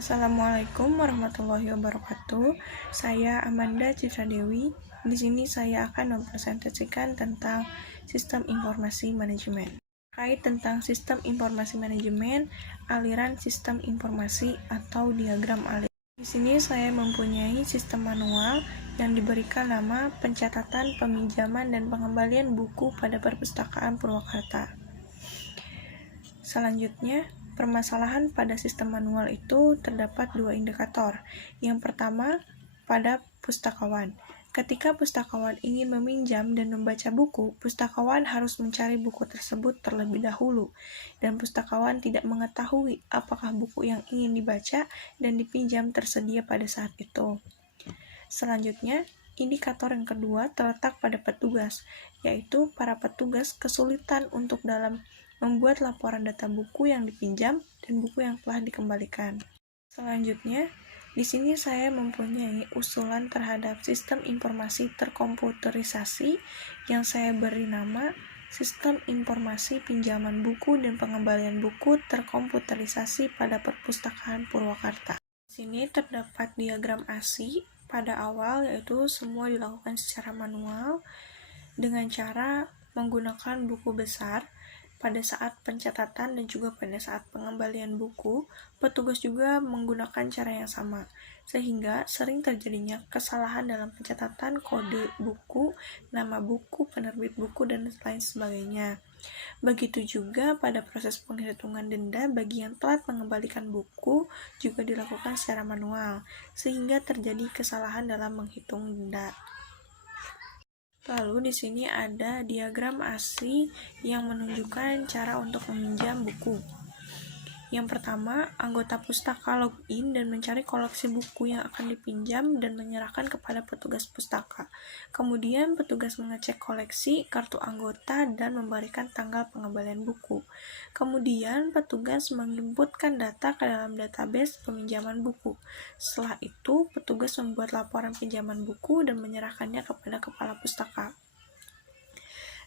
Assalamualaikum warahmatullahi wabarakatuh. Saya Amanda Citra Dewi. Di sini saya akan mempresentasikan tentang sistem informasi manajemen. Terkait tentang sistem informasi manajemen, aliran sistem informasi atau diagram aliran. Di sini saya mempunyai sistem manual yang diberikan nama pencatatan, peminjaman, dan pengembalian buku pada Perpustakaan Purwakarta. Selanjutnya, permasalahan pada sistem manual itu terdapat dua indikator. Yang pertama, pada pustakawan. Ketika pustakawan ingin meminjam dan membaca buku, pustakawan harus mencari buku tersebut terlebih dahulu, dan pustakawan tidak mengetahui apakah buku yang ingin dibaca dan dipinjam tersedia pada saat itu. Selanjutnya, indikator yang kedua terletak pada petugas, yaitu para petugas kesulitan untuk dalam membuat laporan data buku yang dipinjam dan buku yang telah dikembalikan. Selanjutnya, di sini saya mempunyai usulan terhadap sistem informasi terkomputerisasi yang saya beri nama Sistem Informasi Pinjaman Buku dan Pengembalian Buku Terkomputerisasi pada Perpustakaan Purwakarta. Di sini terdapat diagram ASI pada awal, yaitu semua dilakukan secara manual dengan cara menggunakan buku besar. Pada saat pencatatan dan juga pada saat pengembalian buku, petugas juga menggunakan cara yang sama, sehingga sering terjadinya kesalahan dalam pencatatan kode buku, nama buku, penerbit buku, dan lain sebagainya. Begitu juga pada proses penghitungan denda bagi yang telat mengembalikan buku juga dilakukan secara manual, sehingga terjadi kesalahan dalam menghitung denda. Lalu di sini ada diagram ASI yang menunjukkan cara untuk meminjam buku. Yang pertama, anggota pustaka login dan mencari koleksi buku yang akan dipinjam dan menyerahkan kepada petugas pustaka. Kemudian petugas mengecek koleksi, kartu anggota, dan memberikan tanggal pengembalian buku. Kemudian petugas menginputkan data ke dalam database peminjaman buku. Setelah itu, petugas membuat laporan pinjaman buku dan menyerahkannya kepada kepala pustaka.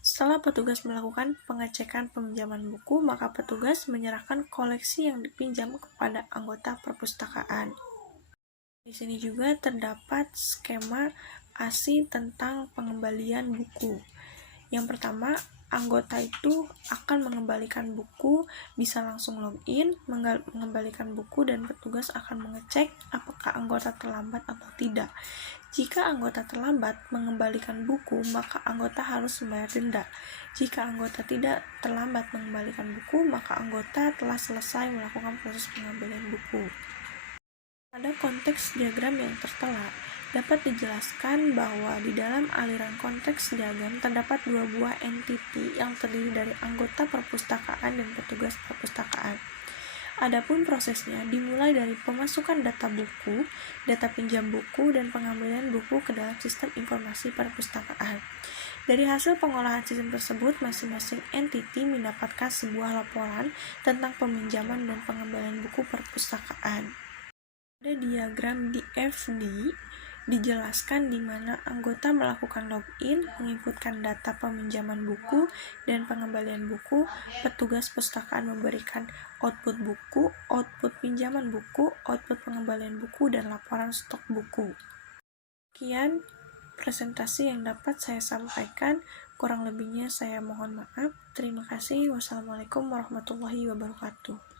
Setelah petugas melakukan pengecekan peminjaman buku, maka petugas menyerahkan koleksi yang dipinjam kepada anggota perpustakaan. Di sini juga terdapat skema ASI tentang pengembalian buku. Yang pertama, anggota itu akan mengembalikan buku, bisa langsung login, mengembalikan buku, dan petugas akan mengecek apakah anggota terlambat atau tidak. Jika anggota terlambat mengembalikan buku, maka anggota harus membayar denda. Jika anggota tidak terlambat mengembalikan buku, maka anggota telah selesai melakukan proses pengembalian buku. Pada konteks diagram yang tertera, dapat dijelaskan bahwa di dalam aliran konteks diagram terdapat dua buah entiti yang terdiri dari anggota perpustakaan dan petugas perpustakaan. Adapun prosesnya dimulai dari pemasukan data buku, data pinjam buku, dan pengembalian buku ke dalam sistem informasi perpustakaan. Dari hasil pengolahan sistem tersebut, masing-masing entiti mendapatkan sebuah laporan tentang peminjaman dan pengembalian buku perpustakaan. Pada diagram di FD dijelaskan di mana anggota melakukan login, menginputkan data peminjaman buku dan pengembalian buku, petugas pustakaan memberikan output buku, output pinjaman buku, output pengembalian buku, dan laporan stok buku. Sekian presentasi yang dapat saya sampaikan, kurang lebihnya saya mohon maaf. Terima kasih. Wassalamualaikum warahmatullahi wabarakatuh.